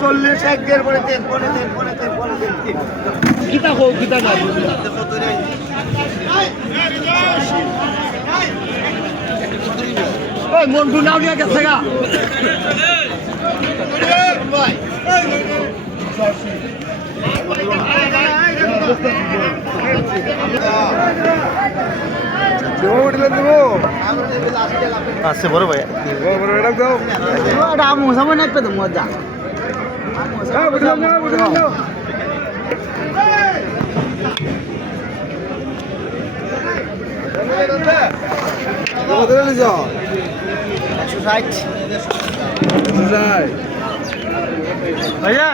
চল্লিশ এক দেড় পরে তেল পরে তেল পরে তেল পরে তেল গীতা হোক গীতা না ওই মন্টু নাও নিয়ে গেছে গা আছে বড় ভাই মুসামা নাই পেতো মজা ভাইয়া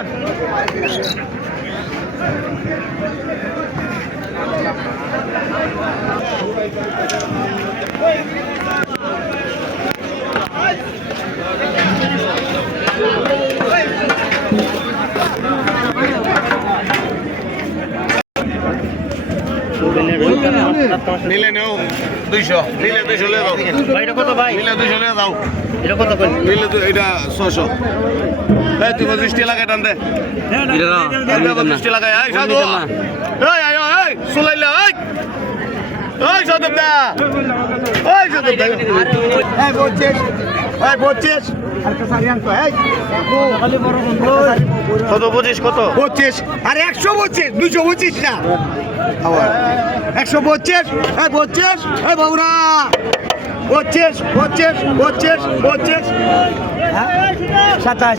নিলে নেও 200 নিলে 200 ले দাও ভাই এটা কত ভাই নিলে 200 ले দাও এটা কত কোন নিলে তো এটা 600 এই তুই 25 টাকা টান দে এটা না 25 টাকা এই সাধু এই আয় এই সুলাইলা এই সাধু দা এই সাধু দা এই বলছিস এই বলছিস আর কাছারিয়ান তো এই খালি বড় বন্ধ কত 25 কত 25 আর 125 225 না আবার 125 এই 25 এই বাবুরা 25 25 25 25 27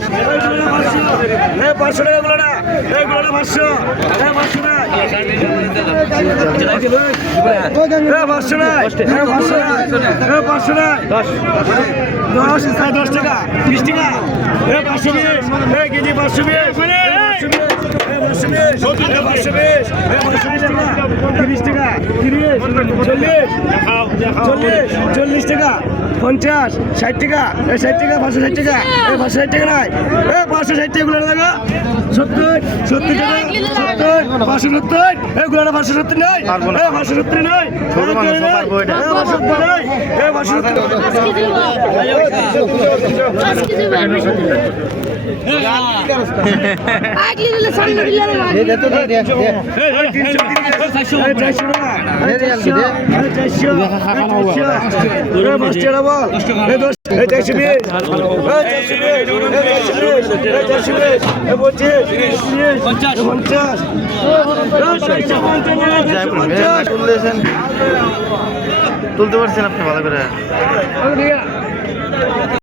500 টাকা গুলো না এইগুলো না 500 500 না 500 না 500 না 10 টাকা 20 টাকা 520 কেজি 40 টাকা 50 60 টাকা 60 টাকা 560 টাকা 560 টাকা নাই 560 টাকা গুলো টাকা 70 টাকা 70 570 এগুলো 570 নাই 570 নাই ছোট মানুষ পারবো এটা 570 নাই তুলতে পারছেন আপনি ভালো করে